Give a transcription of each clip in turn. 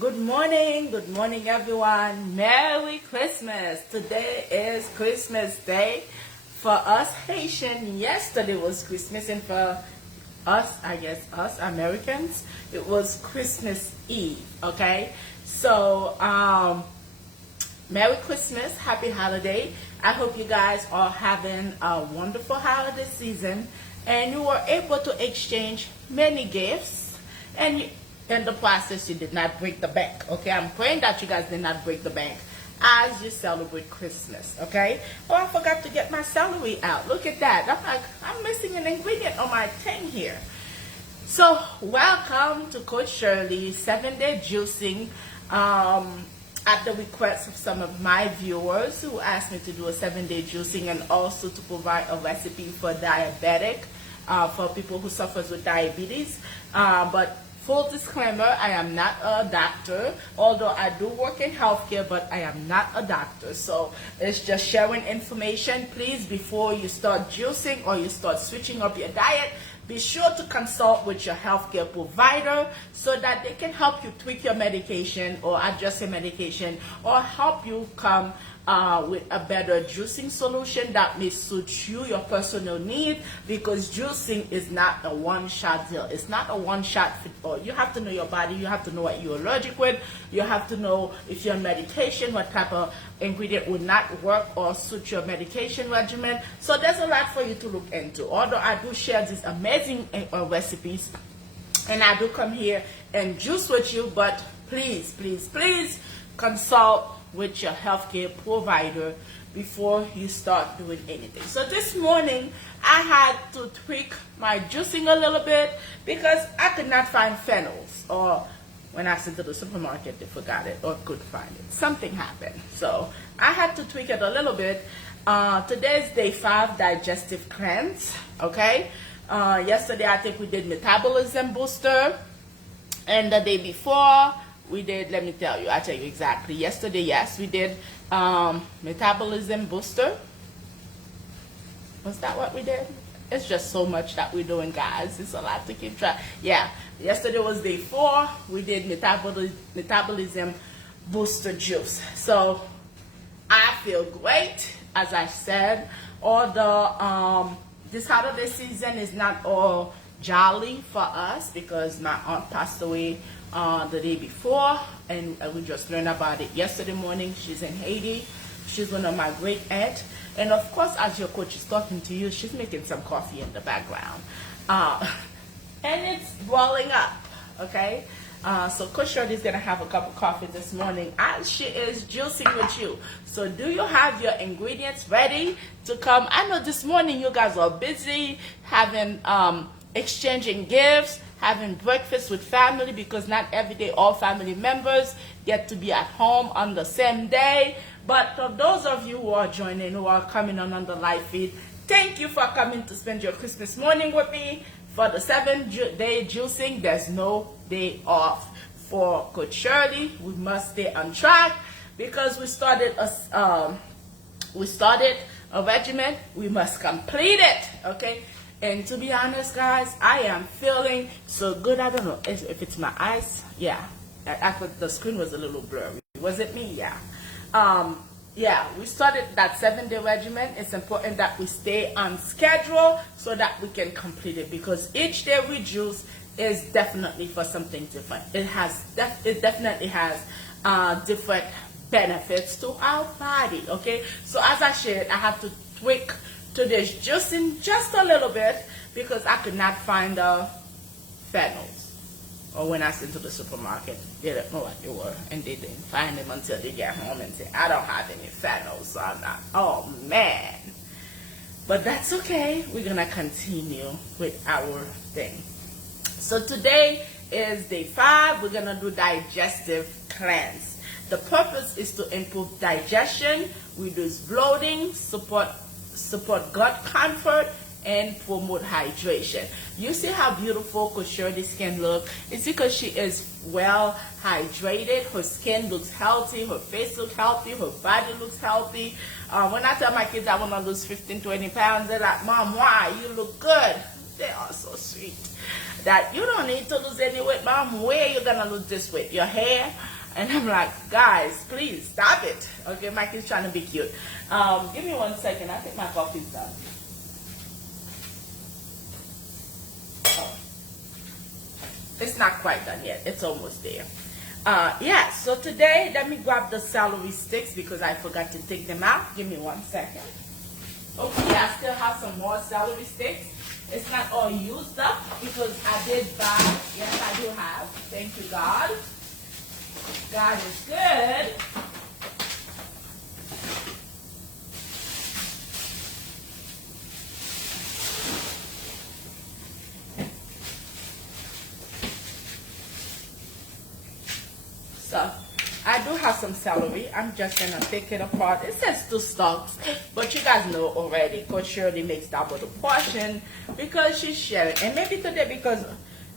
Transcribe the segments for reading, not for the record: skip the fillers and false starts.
Good morning, everyone. Merry Christmas. Today is Christmas Day. For us Haitian, yesterday was Christmas, and for us Americans, it was Christmas Eve. Okay, so Merry Christmas, Happy Holiday. I hope you guys are having a wonderful holiday season, and you were able to exchange many gifts, and in the process, you did not break the bank. Okay, I'm praying that you guys did not break the bank as you celebrate Christmas. Okay. Oh, I forgot to get my celery out. Look at that. I'm missing an ingredient on my thing here. So, welcome to Coach Shirley 7-day juicing. At the request of some of my viewers who asked me to do a 7-day juicing, and also to provide a recipe for diabetic, for people who suffers with diabetes. But full disclaimer, I am not a doctor, although I do work in healthcare, but I am not a doctor. So it's just sharing information. Please, before you start juicing or you start switching up your diet, be sure to consult with your healthcare provider so that they can help you tweak your medication or adjust your medication, or help you come with a better juicing solution that may suit you, your personal need, because juicing is not a one-shot deal. It's not a one-shot fit all. You have to know your body. You have to know what you're allergic with. You have to know if you're on medication, what type of ingredient would not work or suit your medication regimen. So there's a lot for you to look into. Although I do share these amazing recipes, and I do come here and juice with you, but please, please, please consult with your healthcare provider before you start doing anything. So this morning I had to tweak my juicing a little bit because I could not find phenols, or when I sent to the supermarket they forgot it or couldn't find it. Something happened, so I had to tweak it a little bit. Today's day 5 digestive cleanse. Okay, yesterday I think we did metabolism booster, and the day before we did, let me tell you, I'll tell you exactly. Yesterday, yes, we did metabolism booster. Was that what we did? It's just so much that we're doing, guys. It's a lot to keep track. Yeah, yesterday was day 4. We did metabolism booster juice. So I feel great. As I said, although this holiday season is not all jolly for us because my aunt passed away the day before, and we just learned about it yesterday morning. She's in Haiti. She's one of my great aunt, and of course, as your coach is talking to you, she's making some coffee in the background, and it's boiling up. Okay, so Coach Shirley is gonna have a cup of coffee this morning as she is juicing with you. So do you have your ingredients ready to come? I know this morning you guys are busy having exchanging gifts, having breakfast with family, because not every day all family members get to be at home on the same day. But for those of you who are joining, who are coming on the live feed, thank you for coming to spend your Christmas morning with me. For the 7-day juicing, there's no day off. For Coach Shirley, we must stay on track because we started a regimen. We must complete it. Okay. And to be honest, guys, I am feeling so good. I don't know if it's my eyes. Yeah, the screen was a little blurry. Was it me? Yeah. Yeah, we started that 7-day regimen. It's important that we stay on schedule so that we can complete it, because each day we juice is definitely for something different. It definitely has different benefits to our body. Okay, so as I shared, I have to tweak today's juicing just a little bit because I could not find the phenols. Or when I sent to the supermarket, they didn't know what they were, and they didn't find them until they get home and say, I don't have any phenols, so I'm not. Oh man. But that's okay. We're gonna continue with our thing. So today is day 5. We're gonna do digestive cleanse. The purpose is to improve digestion, reduce bloating, support gut comfort, and promote hydration. You see how beautiful Coach Shirley's skin look? It's because she is well hydrated. Her skin looks healthy, her face looks healthy, her body looks healthy. When I tell my kids I want to lose 15, 20 pounds, they're like, Mom, why? You look good. They are so sweet. that you don't need to lose any weight, Mom. Where are you gonna lose this weight? Your hair? And I'm like, guys, please stop it. Okay, Mike is trying to be cute. Give me 1 second. I think my coffee's done. Oh. It's not quite done yet. It's almost there. Yeah, so today, let me grab the celery sticks because I forgot to take them out. Give me 1 second. Okay, I still have some more celery sticks. It's not all used up because I did buy. Yes, I do have. Thank you, God. God is good. So, I do have some celery. I'm just going to pick it apart. It says 2 stalks, but you guys know already, Coach Shirley makes double the portion because she's sharing. And maybe today, because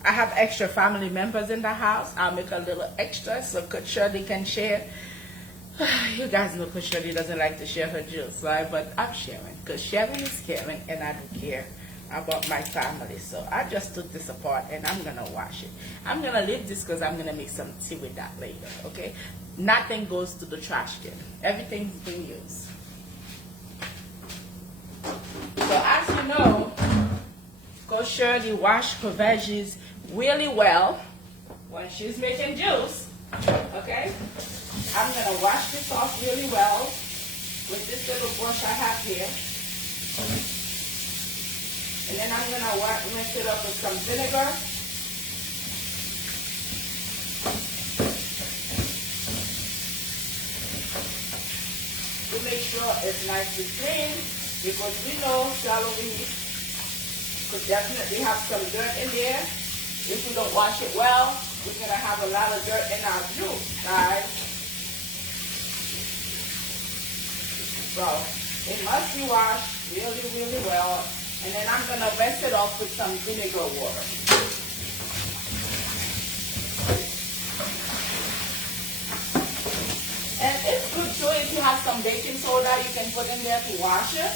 I have extra family members in the house, I'll make a little extra so Coach Shirley can share. You guys know Coach Shirley doesn't like to share her juice, right? But I'm sharing because sharing is caring, and I don't care about my family. So I just took this apart and I'm going to wash it. I'm going to leave this because I'm going to make some tea with that later, okay? Nothing goes to the trash can. Everything's being used. So as you know, Coach Shirley washed her veggies really well when she's making juice, okay? I'm going to wash this off really well with this little brush I have here. And then I'm going to rinse it up with some vinegar. To make sure it's nicely clean, because we know celery could definitely have some dirt in there. If we don't wash it well, we're going to have a lot of dirt in our juice, guys. So it must be washed really, really well. And then I'm going to rinse it off with some vinegar water. And it's good too if you have some baking soda you can put in there to wash it.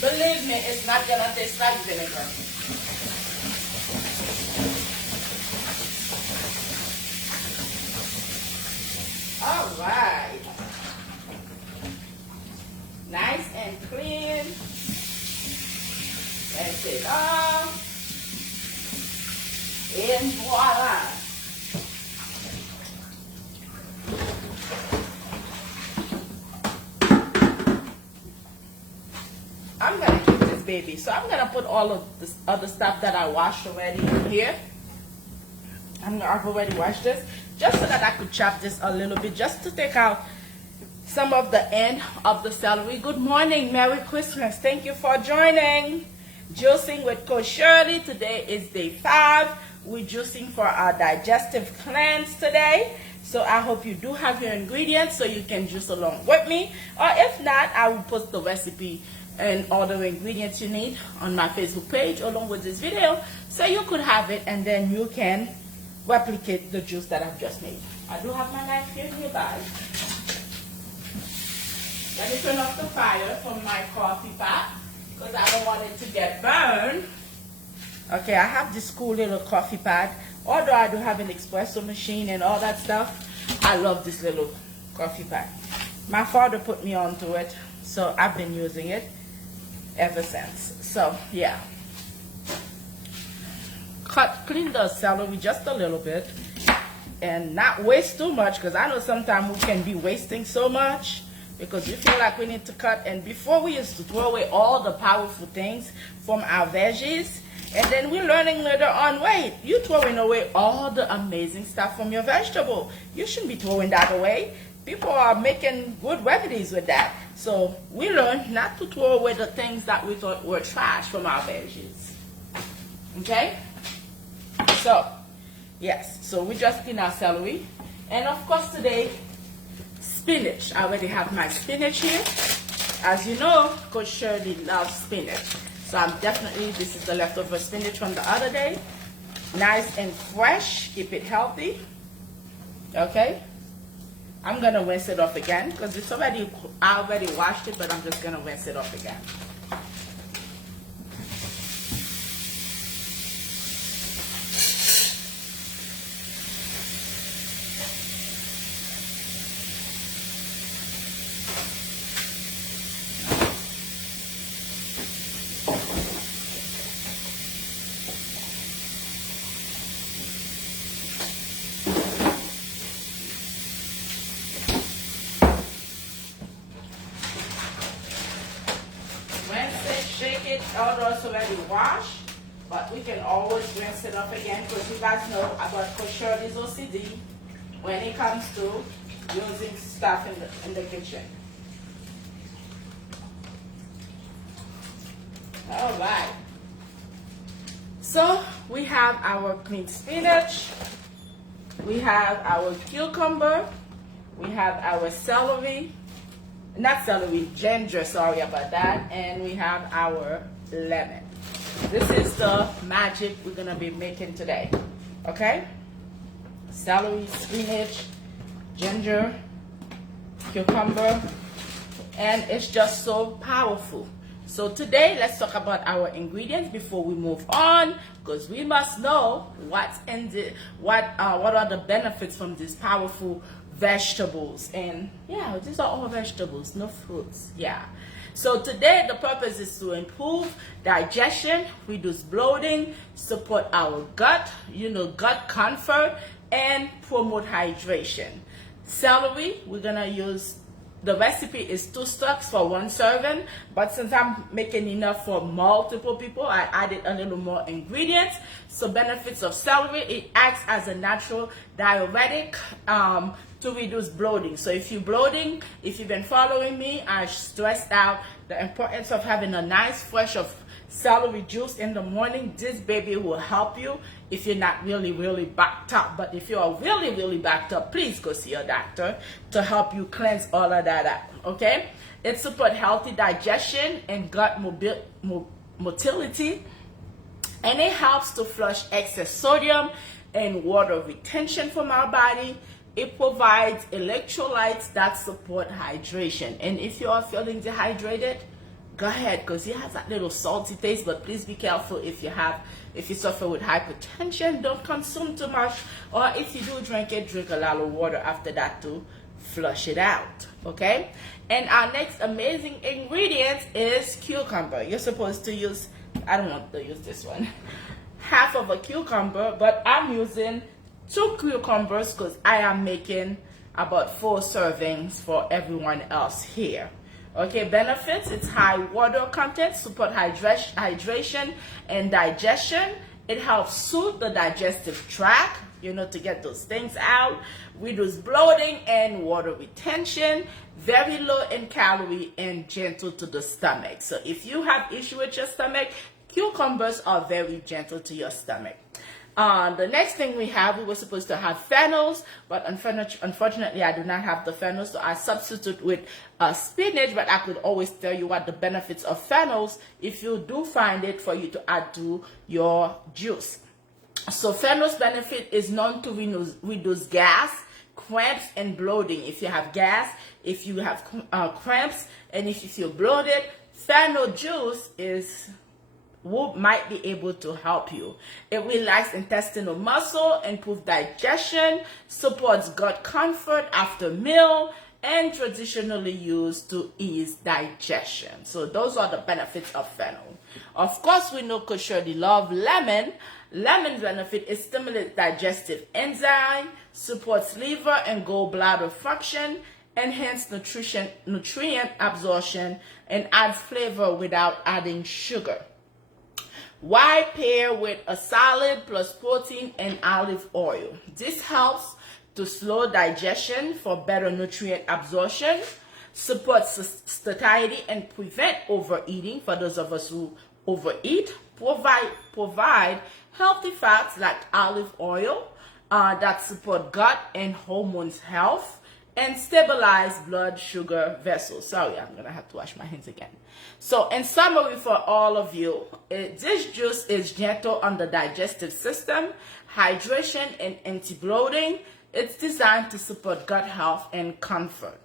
Believe me, it's not going to taste like vinegar. All right. Nice and clean. Rinse it off. And voila. I'm going to keep this baby. So I'm going to put all of this other stuff that I washed already in here. I've already washed this just so that I could chop this a little bit, just to take out some of the end of the celery. Good morning, Merry Christmas. Thank you for joining. Juicing with Coach Shirley. Today is day 5. We're juicing for our digestive cleanse today. So I hope you do have your ingredients so you can juice along with me. Or if not, I will post the recipe and all the ingredients you need on my Facebook page along with this video, so you could have it and then you can replicate the juice that I've just made. I do have my knife here, you guys. Let me turn off the fire from my coffee pot because I don't want it to get burned. Okay, I have this cool little coffee pot. Although I do have an espresso machine and all that stuff, I love this little coffee pot. My father put me onto it, so I've been using it ever since. So yeah, clean the celery just a little bit and not waste too much, because I know sometimes we can be wasting so much because we feel like we need to cut. And before, we used to throw away all the powerful things from our veggies, and then we're learning later on, wait, you're throwing away all the amazing stuff from your vegetable. You shouldn't be throwing that away. People are making good remedies with that. So we learned not to throw away the things that we thought were trash from our veggies. Okay? So, yes. So we just clean our celery. And of course today, spinach. I already have my spinach here. As you know, Coach Shirley loves spinach. So I'm definitely, this is the leftover spinach from the other day. Nice and fresh. Keep it healthy. Okay, I'm gonna rinse it off again because I already washed it, but I'm just gonna rinse it off again. Shake it, although it's already washed, but we can always rinse it up again because you guys know about CoachSherly's OCD when it comes to using stuff in the kitchen. All right. So we have our clean spinach, we have our cucumber, we have our celery, not celery, ginger, sorry about that, and we have our lemon. This is the magic we're gonna be making today, okay? Celery, spinach, ginger, cucumber, and it's just so powerful. So today, let's talk about our ingredients before we move on, because we must know what's in what are the benefits from these powerful vegetables. And yeah, these are all vegetables, no fruits. Yeah. So today the purpose is to improve digestion, reduce bloating, support our gut, gut comfort, and promote hydration. Celery, we're gonna use, the recipe is 2 stalks for 1 serving, but since I'm making enough for multiple people, I added a little more ingredients. So benefits of celery, it acts as a natural diuretic to reduce bloating. So if you're bloating, if you've been following me, I stressed out the importance of having a nice fresh of celery juice in the morning. This baby will help you if you're not really backed up. But if you are really backed up, please go see your doctor to help you cleanse all of that out, okay? It supports healthy digestion and gut motility, and it helps to flush excess sodium and water retention from our body. It provides electrolytes that support hydration. And if you are feeling dehydrated, go ahead, because it has that little salty taste, but please be careful if you suffer with hypertension, don't consume too much, or if you do drink it, drink a lot of water after that to flush it out, okay? And our next amazing ingredient is cucumber. You're supposed to use, I don't want to use this one, half of a cucumber, but I'm using 2 cucumbers because I am making about 4 servings for everyone else here. Okay, benefits, it's high water content, support hydration and digestion. It helps soothe the digestive tract, to get those things out, reduce bloating and water retention, very low in calorie and gentle to the stomach. So if you have issue with your stomach, cucumbers are very gentle to your stomach. The next thing we were supposed to have fennels, but unfortunately I do not have the fennels, so I substitute with spinach, but I could always tell you what the benefits of fennels if you do find it for you to add to your juice. So fennels benefit is known to reduce gas, cramps, and bloating. If you have gas, if you have cramps, and if you feel bloated, fennel juice might be able to help you. It relaxes intestinal muscle, improves digestion, supports gut comfort after meal, and traditionally used to ease digestion. So those are the benefits of fennel. Of course, we know CoachSherly love lemon. Lemon benefit is stimulates digestive enzyme, supports liver and gallbladder function, enhance nutrient absorption, and adds flavor without adding sugar. Why pair with a salad plus protein and olive oil? This helps to slow digestion for better nutrient absorption, supports satiety and prevent overeating for those of us who overeat, provide healthy fats like olive oil that support gut and hormones health, and stabilize blood sugar vessels. Sorry, I'm gonna have to wash my hands again. So in summary for all of you, this juice is gentle on the digestive system, hydration and anti-bloating, It's designed to support gut health and comfort.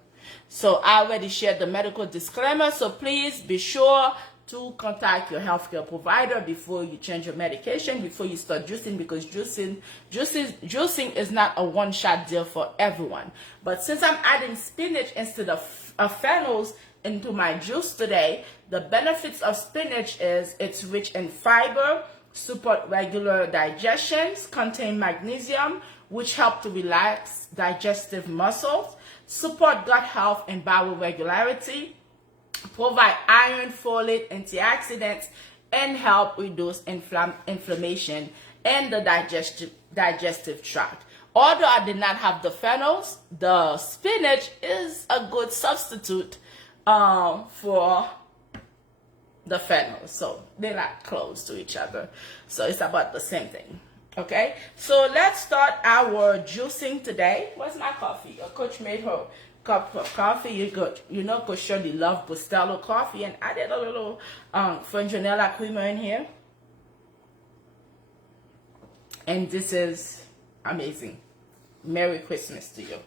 So I already shared the medical disclaimer, so please be sure to contact your healthcare provider before you change your medication, before you start juicing, because juicing is not a one-shot deal for everyone. But since I'm adding spinach instead of fennels into my juice today, the benefits of spinach is it's rich in fiber, support regular digestions, contain magnesium, which help to relax digestive muscles, support gut health and bowel regularity, provide iron, folate, antioxidants, and help reduce inflammation in the digestive tract. Although I did not have the phenols, the spinach is a good substitute for the phenols. So they're not close to each other. So it's about the same thing. Okay, so let's start our juicing today. Where's my coffee? A coach made her cup of coffee. You know, CoachSherly love Bustelo coffee, and I did a little Frenjanella creamer in here. And this is amazing. Merry Christmas to you.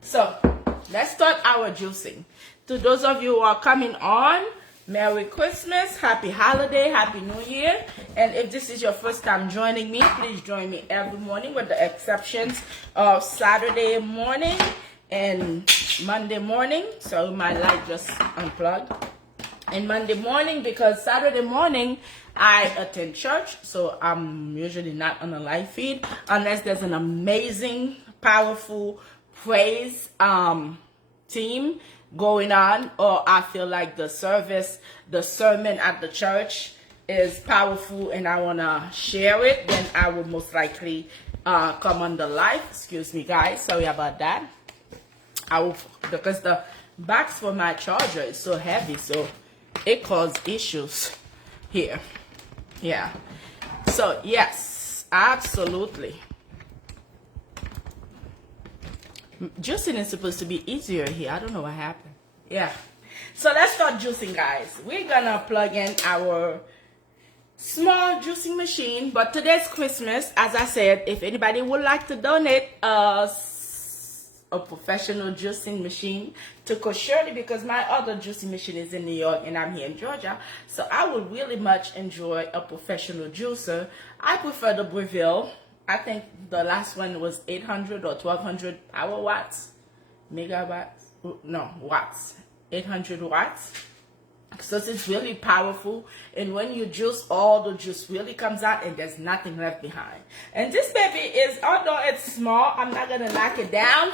So let's start our juicing. To those of you who are coming on, Merry Christmas, Happy Holiday, Happy New Year. And if this is your first time joining me, please join me every morning with the exceptions of Saturday morning and Monday morning. So my light just unplugged. And Monday morning, because Saturday morning I attend church, so I'm usually not on a live feed unless there's an amazing, powerful praise team going on, or I feel like the sermon at the church is powerful and I want to share it, then I will most likely come on the live. Excuse me, guys. Sorry about that. Because the box for my charger is so heavy, so it caused issues here. Yeah. So, yes, absolutely. Juicing is supposed to be easier here. I don't know what happened. Yeah. So let's start juicing, guys. We're gonna plug in our small juicing machine. But today's Christmas, as I said, if anybody would like to donate a professional juicing machine to CoachSherly, because my other juicing machine is in New York and I'm here in Georgia, so I would really much enjoy a professional juicer. I prefer the Breville. I think the last one was 800 or 1200 power watts, megawatts, no, watts, 800 watts. So it's really powerful, and when you juice, all the juice really comes out and there's nothing left behind. And this baby is, although it's small, I'm not gonna knock it down.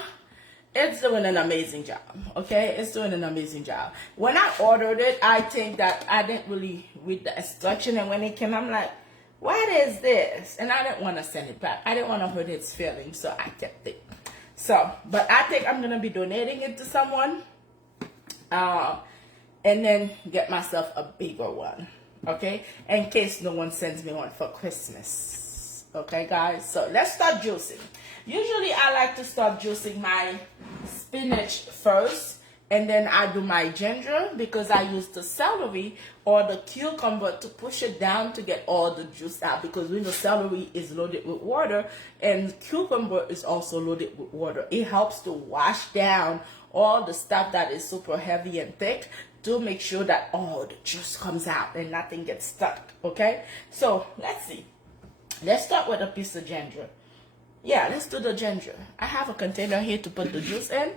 It's doing an amazing job, okay? It's doing an amazing job. When I ordered it, I think that I didn't really read the instruction, and when it came, I'm like, what is this? And I didn't want to send it back. I didn't want to hurt its feelings, so I kept it. So, but I think I'm going to be donating it to someone, and then get myself a bigger one, okay? In case no one sends me one for Christmas, okay, guys? So let's start juicing. Usually I like to start juicing my spinach first, and then I do my ginger, because I use the celery or the cucumber to push it down to get all the juice out, because we know celery is loaded with water and cucumber is also loaded with water. It helps to wash down all the stuff that is super heavy and thick to make sure that all the juice comes out and nothing gets stuck, okay? So let's see. Let's start with a piece of ginger. Yeah, let's do the ginger. I have a container here to put the juice in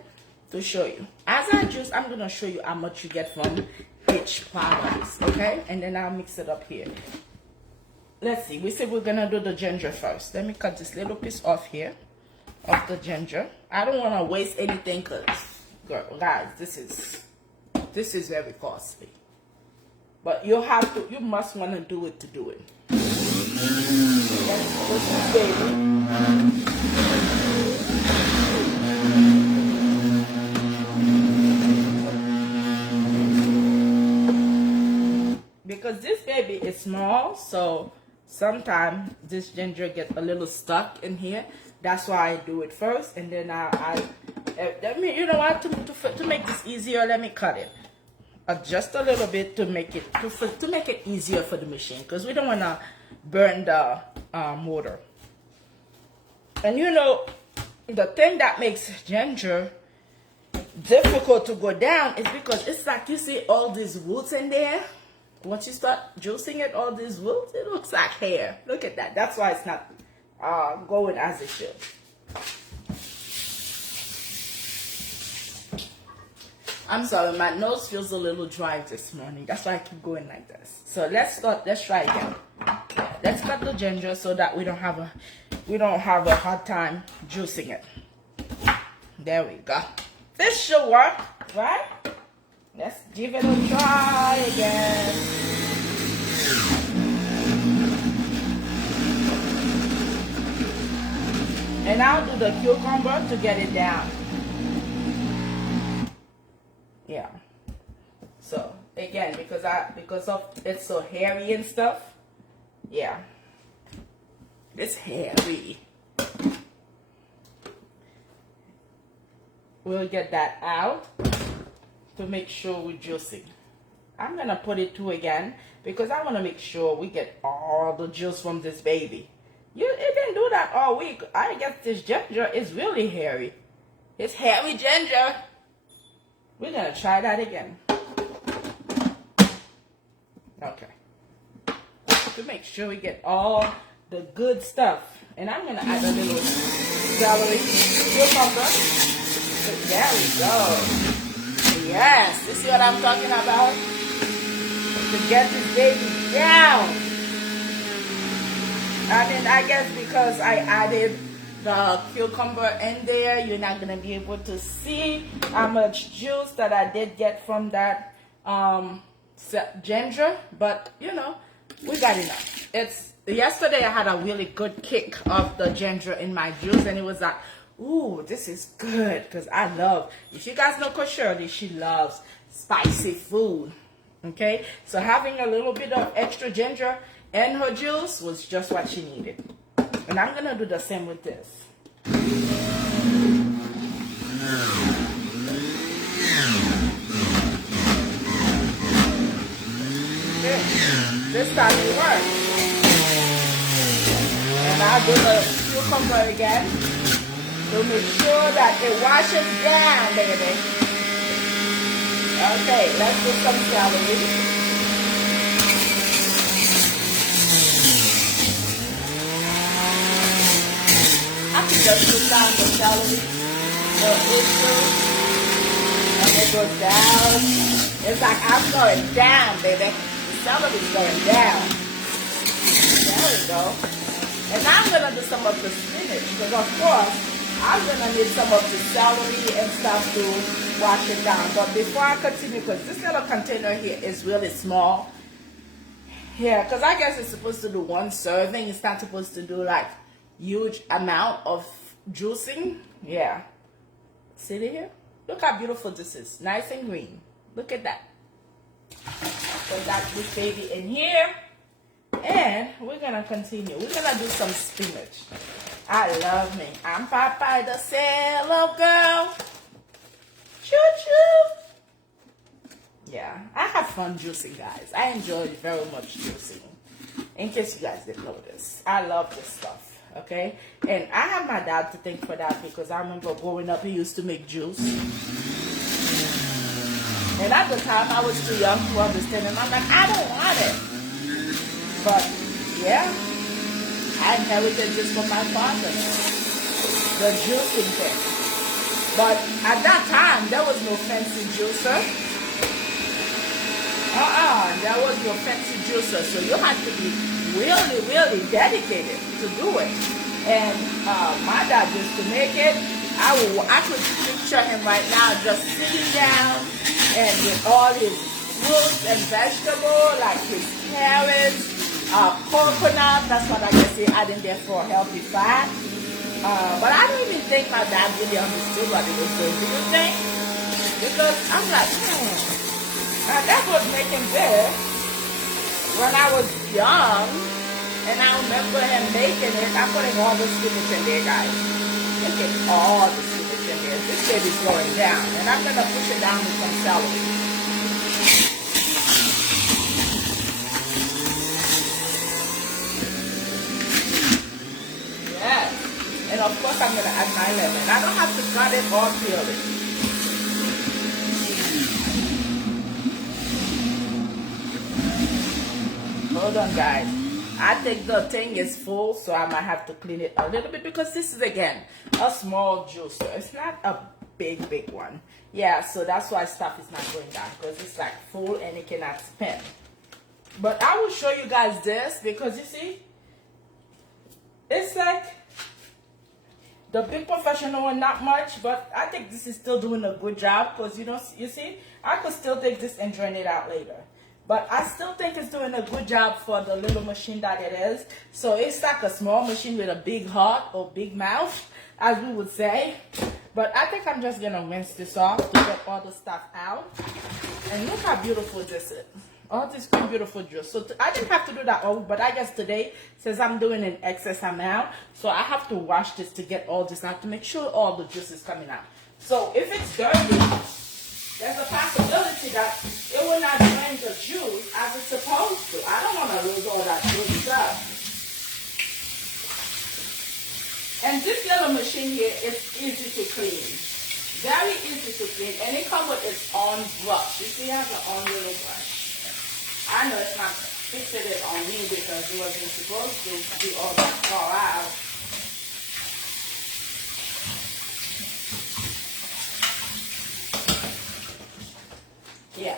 to show you. As I juice, I'm going to show you how much you get from each products, okay? And then I'll mix it up here. Let's see. We said we're going to do the ginger first. Let me cut this little piece off here of the ginger. I don't want to waste anything because, guys, this is very costly. But you must want to do it to do it. This is baby. Because this baby is small, so sometimes this ginger gets a little stuck in here. That's why I do it first, and then you know what? To make this easier, let me cut it just a little bit to make it easier for the machine, because we don't want to burn the motor. And you know, The thing that makes ginger difficult to go down is because it's like you see all these roots in there. Once you start juicing it, all these roots, it looks like hair. Look at that. That's why it's not going as it should. I'm sorry, my nose feels a little dry this morning. That's why I keep going like this. So let's try again. Let's cut the ginger so that we don't have a hard time juicing it. There we go. This should work, right? Let's give it a try again. And I'll do the cucumber to get it down. Yeah. So again, because of it's so hairy and stuff. Yeah. It's hairy. We'll get that out to make sure we're juicing. I'm gonna put it through again because I want to make sure we get all the juice from this baby. It didn't do that all week. I guess this ginger is really hairy. It's hairy ginger. We're gonna try that again. Okay. To make sure we get all the good stuff. And I'm gonna add a little celery, cucumber. There we go. Yes, you see what I'm talking about? To get this baby down. I mean, I guess because I added the cucumber in there, you're not going to be able to see how much juice that I did get from that ginger. But, you know, we got enough. Yesterday I had a really good kick of the ginger in my juice, and it was like, ooh, this is good, because I love, if you guys know CoachSherly, she loves spicy food, okay? So having a little bit of extra ginger in her juice was just what she needed. And I'm going to do the same with this. Okay. This time it works. And I'll do the cucumber again to make sure that it washes down, baby. Okay, let's do some celery. I can just put down the celery, the issue, and it goes down. It's like I'm going down, baby. The celery's going down. There we go. And now I'm going to do some of the spinach, because of course, I'm going to need some of the celery and stuff to wash it down. But before I continue, because this little container here is really small. Yeah, because I guess it's supposed to do one serving. It's not supposed to do like huge amount of juicing. Yeah. See it here? Look how beautiful this is. Nice and green. Look at that. So got this baby in here. And we're going to continue. We're going to do some spinach. I love me. I'm Popeye the Sailor Girl. Choo-choo. Yeah, I have fun juicing, guys. I enjoy very much juicing. In case you guys didn't know this. I love this stuff, okay? And I have my dad to thank for that because I remember growing up, he used to make juice. And at the time, I was too young to understand. And I'm like, I don't want it. But, yeah, I inherited this from my father, the juicing thing. But at that time, there was no fancy juicer. There was no fancy juicer. So you had to be really, really dedicated to do it. And my dad used to make it. I could picture him right now just sitting down and with all his fruits and vegetables, like his carrots, coconut, that's what I guess he had in there for healthy fat. But I don't even think my dad really understood what he was doing. Do you think? Because I'm like, my dad was making this when I was young, and I remember him making it. I'm putting all the spinach in there, guys. Look at all the spinach in there. This baby's going down, and I'm going to push it down with some celery. And of course I'm gonna add my lemon. I don't have to cut it or peel it. Hold on, guys. I think the thing is full, so I might have to clean it a little bit because this is, again, a small juicer. It's not a big one. Yeah, so that's why stuff is not going down, because it's like full and it cannot spin. But I will show you guys this because you see, it's like the big professional one, not much, but I think this is still doing a good job because you see, I could still take this and drain it out later. But I still think it's doing a good job for the little machine that it is. So it's like a small machine with a big heart or big mouth, as we would say. But I think I'm just going to rinse this off to get all the stuff out. And look how beautiful this is. All this green beautiful juice. So I didn't have to do that all, but I guess today, since I'm doing an excess amount, so I have to wash this to get all this out to make sure all the juice is coming out. So if it's dirty, there's a possibility that it will not drain the juice as it's supposed to. I don't want to lose all that good stuff. And this little machine here is easy to clean. Very easy to clean. And it comes with its own brush. You see, it has its own little brush. I know it's not fixated on me because it wasn't supposed to be all that far out. Yeah,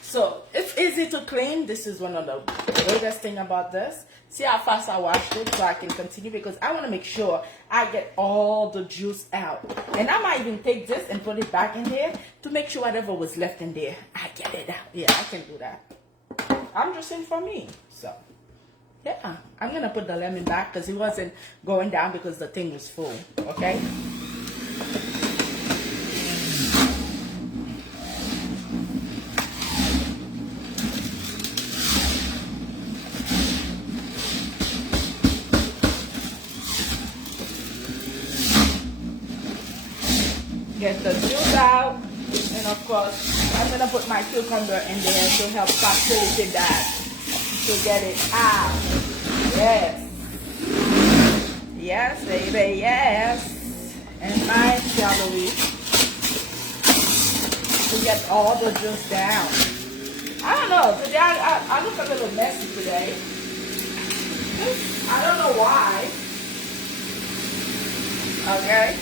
so it's easy to clean. This is one of the greatest thing about this. See how fast I washed it so I can continue because I want to make sure I get all the juice out. And I might even take this and put it back in there to make sure whatever was left in there, I get it out. Yeah, I can do that. I'm just saying for me. So, yeah, I'm going to put the lemon back because it wasn't going down because the thing was full. Okay? Get the juice out, and of course I'm gonna put my cucumber in there to help facilitate that, to get it out. Yes, yes, baby, yes. And my celery to get all the juice down. I don't know. Today I look a little messy today. I don't know why. Okay,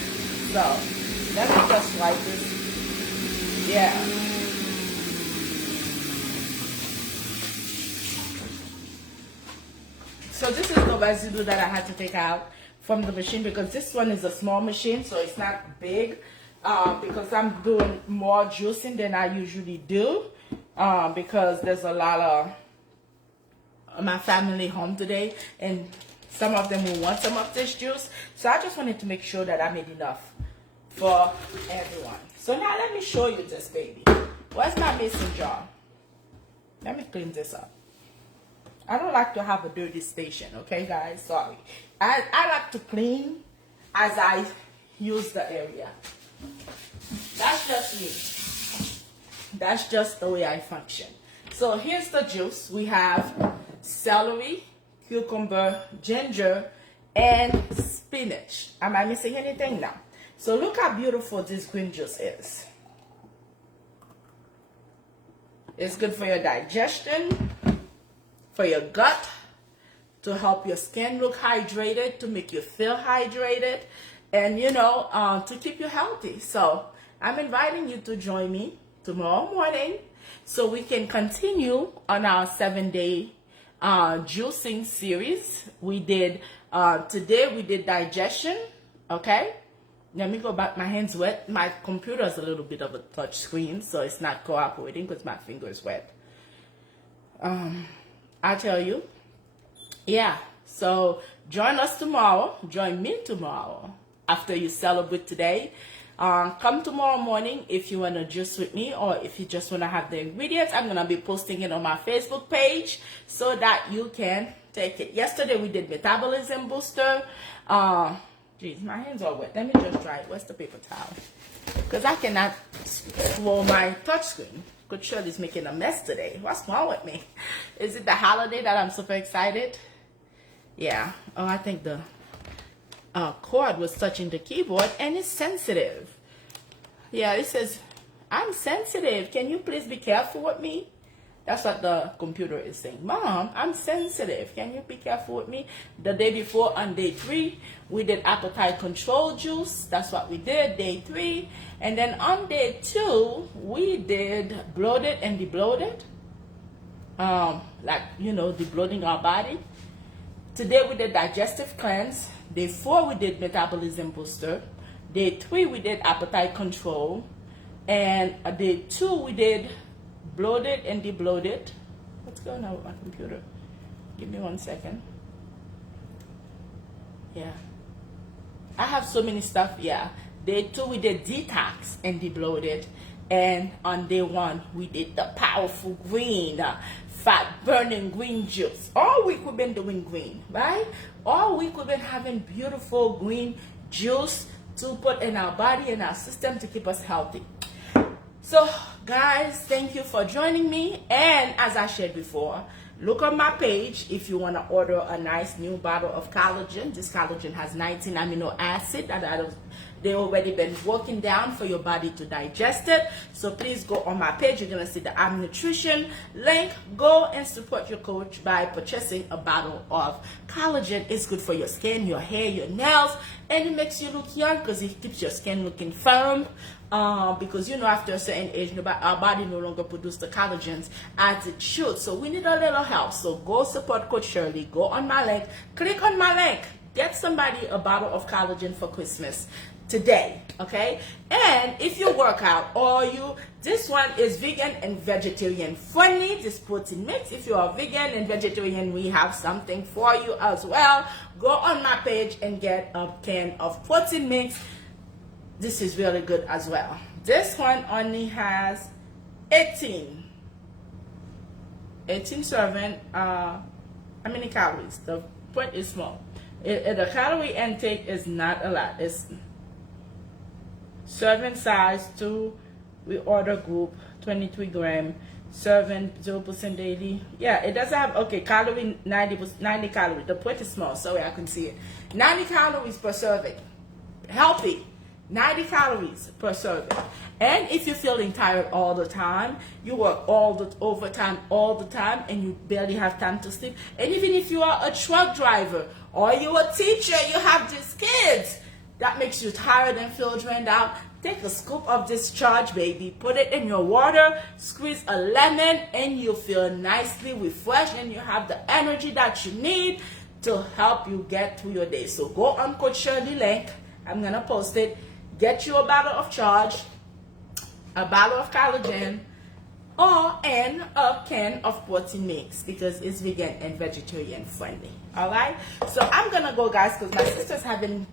so. Let me just wipe this. Yeah. So this is the residue that I had to take out from the machine because this one is a small machine, so it's not big. Because I'm doing more juicing than I usually do. Because there's a lot of my family home today, and some of them will want some of this juice. So I just wanted to make sure that I made enough for everyone. So now let me show you this baby. Where's my mason jar? Let me clean this up. I don't like to have a dirty station, okay guys? Sorry. I like to clean as I use the area. That's just me. That's just the way I function. So here's the juice. We have celery, cucumber, ginger, and spinach. Am I missing anything now? So look how beautiful this green juice is. It's good for your digestion, for your gut, to help your skin look hydrated, to make you feel hydrated, and to keep you healthy. So I'm inviting you to join me tomorrow morning so we can continue on our 7-day juicing series. We did, today we did digestion, okay? Let me go back. My hand's wet. My computer's a little bit of a touch screen, so it's not cooperating because my finger is wet. I tell you, yeah. So join us tomorrow. Join me tomorrow after you celebrate today. Come tomorrow morning if you want to juice with me, or if you just want to have the ingredients. I'm gonna be posting it on my Facebook page so that you can take it. Yesterday we did metabolism booster. Jeez, my hands are wet. Let me just dry it. Where's the paper towel? Because I cannot roll my touchscreen. CoachSherly's making a mess today. What's wrong with me? Is it the holiday that I'm super excited? Yeah. Oh, I think cord was touching the keyboard and it's sensitive. Yeah, it says, I'm sensitive. Can you please be careful with me? That's what the computer is saying. Mom, I'm sensitive. Can you be careful with me? The day before, on day 3, we did appetite control juice. That's what we did, day 3. And then on day 2, we did bloated and debloated. Like, debloating our body. Today we did digestive cleanse. Day 4, we did metabolism booster. Day 3, we did appetite control. And day 2, we did bloated and debloated. What's going on with my computer? Give me 1 second. Yeah. I have so many stuff. Yeah. Day 2, we did detox and debloated. And on day 1, we did the powerful green, fat burning green juice. All week we've been doing green, right? All week we've been having beautiful green juice to put in our body and our system to keep us healthy. So guys, thank you for joining me. And as I shared before, look on my page if you want to order a nice new bottle of collagen. This collagen has 19 amino acids that they already been working down for your body to digest it. So please go on my page. You're going to see the I'm Nutrition link. Go and support your coach by purchasing a bottle of collagen. It's good for your skin, your hair, your nails, and it makes you look young because it keeps your skin looking firm. Because after a certain age, our body no longer produces the collagens as it should. So we need a little help. So go support Coach Shirley. Go on my link. Click on my link. Get somebody a bottle of collagen for Christmas today, okay? And if you work out this one is vegan and vegetarian friendly, this protein mix. If you are vegan and vegetarian, we have something for you as well. Go on my page and get a can of protein mix. This is really good as well. This one only has 18 serving. How many calories? The point is small. The calorie intake is not a lot. It's serving size 2. We order group 23 gram. Serving 0% daily. Yeah, it doesn't have calorie 90 calories. The point is small. Sorry, I can see it. 90 calories per serving. Healthy. 90 calories per serving. And if you're feeling tired all the time, you work overtime all the time, and you barely have time to sleep. And even if you are a truck driver or you're a teacher, you have these kids that makes you tired and feel drained out, take a scoop of this charge, baby. Put it in your water, squeeze a lemon, and you'll feel nicely refreshed, and you have the energy that you need to help you get through your day. So go on Coach Shirley link. I'm going to post it. Get you a bottle of charge, a bottle of collagen, and a can of protein mix because it's vegan and vegetarian friendly. All right. So I'm gonna go, guys, because my sister's having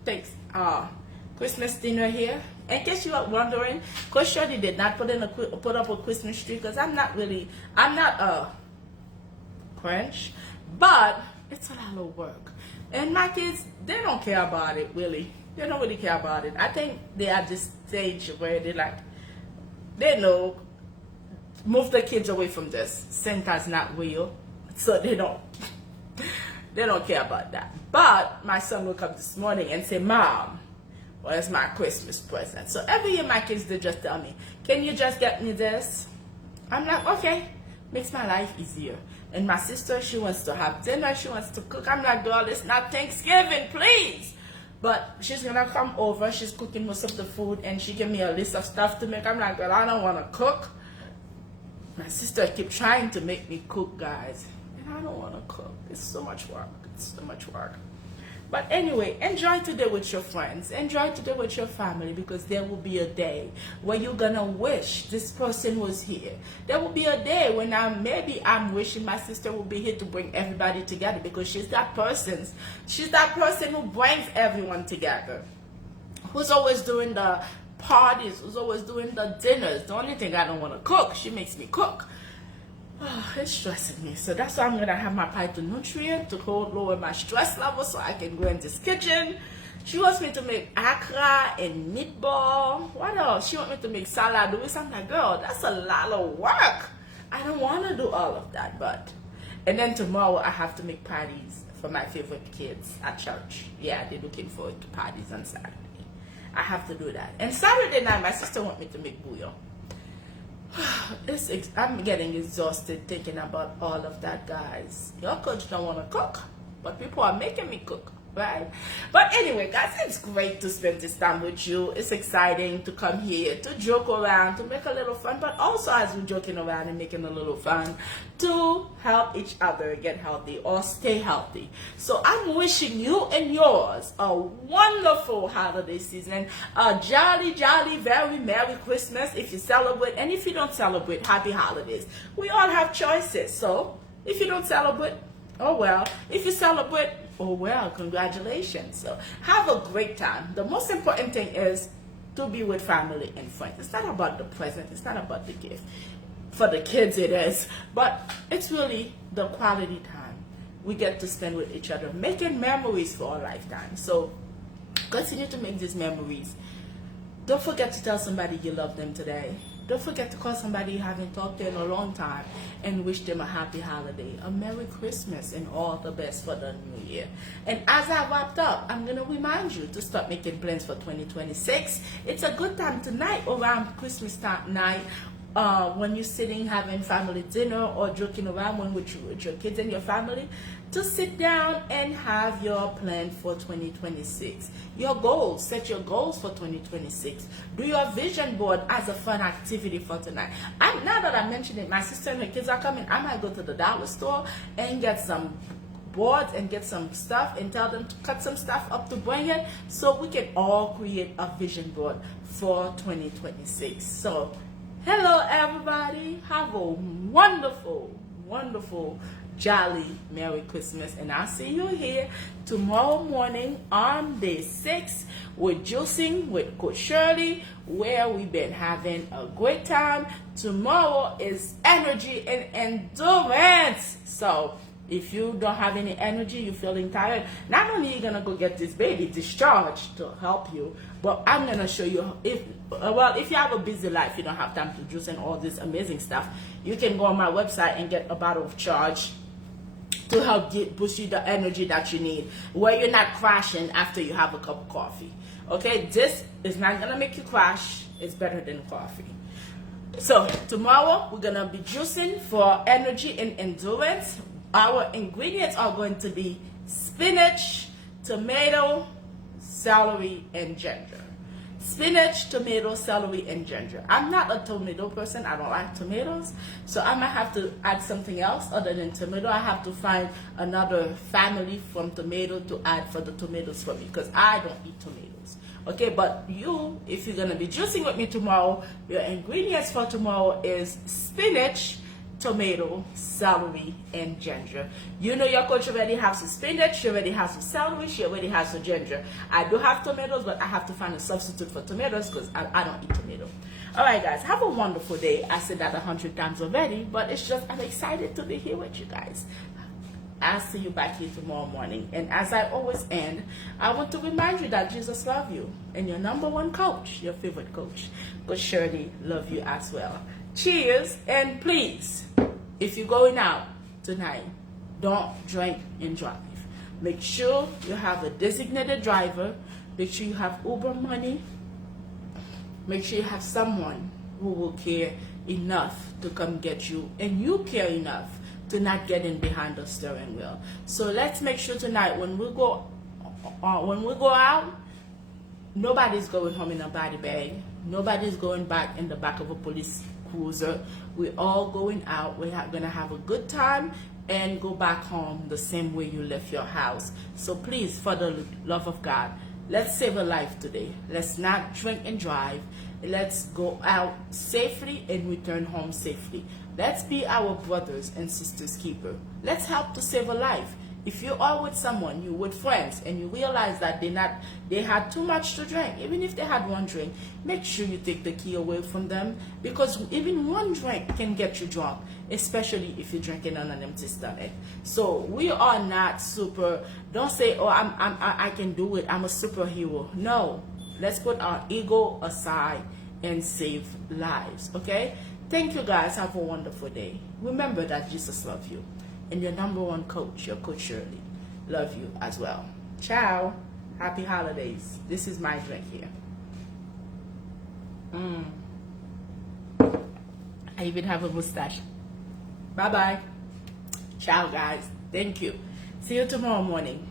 Christmas dinner here. In case you are wondering, Coach Shirley did not put up a Christmas tree because I'm not a Grinch, but it's a lot of work, and my kids, they don't care about it really. They don't really care about it. I think they are at this stage where they know, move the kids away from this. Santa's not real, so they don't care about that. But my son woke up this morning and say, Mom, where's my Christmas present? So every year my kids, they just tell me, can you just get me this? I'm like, okay. Makes my life easier. And my sister, she wants to have dinner. She wants to cook. I'm like, girl, it's not Thanksgiving, please. But she's gonna come over. She's cooking most of the food, and she gave me a list of stuff to make. I'm like, girl, I don't want to cook. My sister keep trying to make me cook, guys, and I don't want to cook. It's so much work. It's so much work. But anyway, enjoy today with your friends. Enjoy today with your family, because there will be a day where you're gonna wish this person was here. There will be a day when I'm wishing my sister will be here to bring everybody together, because she's that person who brings everyone together. Who's always doing the parties, who's always doing the dinners. The only thing I don't want to cook, she makes me cook. Oh, it's stressing me. So that's why I'm going to have my phytonutrient to lower my stress level so I can go in this kitchen. She wants me to make akra and meatball. What else? She wants me to make salad. I'm like, girl, that's a lot of work. I don't want to do all of that. And then tomorrow I have to make patties for my favorite kids at church. Yeah, they're looking forward to parties on Saturday. I have to do that. And Saturday night, my sister wants me to make bouillon. I'm getting exhausted thinking about all of that, guys. Your coach don't want to cook, but people are making me cook, right? But anyway, guys, it's great to spend this time with you. It's exciting to come here, to joke around, to make a little fun, but also as we're joking around and making a little fun, to help each other get healthy or stay healthy. So I'm wishing you and yours a wonderful holiday season, a jolly, very Merry Christmas if you celebrate, and if you don't celebrate, happy holidays. We all have choices, so if you don't celebrate, oh well. If you celebrate, oh well, congratulations. So have a great time. The most important thing is to be with family and friends. It's not about the present, it's not about the gift. For the kids it is, but it's really the quality time we get to spend with each other, making memories for a lifetime. So continue to make these memories. Don't forget to tell somebody you love them today. Don't forget to call somebody you haven't talked to in a long time and wish them a happy holiday, a Merry Christmas, and all the best for the new year. And as I wrapped up, I'm going to remind you to start making plans for 2026. It's a good time tonight around Christmas time night, when you're sitting having family dinner or joking around with your kids and your family, to sit down and have your plan for 2026. Your goals, set your goals for 2026. Do your vision board as a fun activity for tonight. Now that I mentioned it, my sister and her kids are coming. I might go to the dollar store and get some boards and get some stuff and tell them to cut some stuff up to bring it, so we can all create a vision board for 2026. So hello everybody, have a wonderful, jolly Merry Christmas, and I'll see you here tomorrow morning on day 6 with Juicing with Coach Shirley, where we've been having a great time. Tomorrow is energy and endurance. So if you don't have any energy, you're feeling tired, not only are you gonna go get this baby discharged to help you, but I'm gonna show you, if you have a busy life, you don't have time to juice and all this amazing stuff, you can go on my website and get a bottle of charge to help boost you the energy that you need, where you're not crashing after you have a cup of coffee. Okay, this is not gonna make you crash. It's better than coffee. So tomorrow we're gonna be juicing for energy and endurance. Our ingredients are going to be spinach, tomato, celery, and ginger. Spinach, tomato, celery, and ginger. I'm not a tomato person. I don't like tomatoes. So I might have to add something else other than tomato. I have to find another family from tomato to add for the tomatoes for me, because I don't eat tomatoes. Okay, but you, if you're going to be juicing with me tomorrow, your ingredients for tomorrow is spinach, tomato, celery, and ginger. You know your coach already has the spinach, she already has the celery, she already has the ginger. I do have tomatoes, but I have to find a substitute for tomatoes because I don't eat tomato. All right, guys, have a wonderful day. I said that 100 times already, but it's just, I'm excited to be here with you guys. I'll see you back here tomorrow morning. And as I always end, I want to remind you that Jesus loves you, and your number one coach, your favorite coach, Coach Shirley, love you as well. Cheers, and please, if you're going out tonight, don't drink and drive. Make sure you have a designated driver. Make sure you have Uber money. Make sure you have someone who will care enough to come get you, and you care enough to not get in behind the steering wheel. So let's make sure tonight when we go out, nobody's going home in a body bag. Nobody's going back in the back of a police cruiser. We're all going out. We're going to have a good time and go back home the same way you left your house. So please, for the love of God, let's save a life today. Let's not drink and drive. Let's go out safely and return home safely. Let's be our brothers and sisters keeper. Let's help to save a life. If you are with someone, you're with friends, and you realize that they had too much to drink, even if they had one drink, make sure you take the key away from them, because even one drink can get you drunk, especially if you're drinking on an empty stomach. So we are not super. Don't say, "Oh, I can do it. I'm a superhero." No, let's put our ego aside and save lives. Okay? Thank you, guys. Have a wonderful day. Remember that Jesus loves you. And your number one coach, your Coach Shirley, love you as well. Ciao. Happy holidays. This is my drink here. I even have a mustache. Bye bye. Ciao, guys. Thank you. See you tomorrow morning.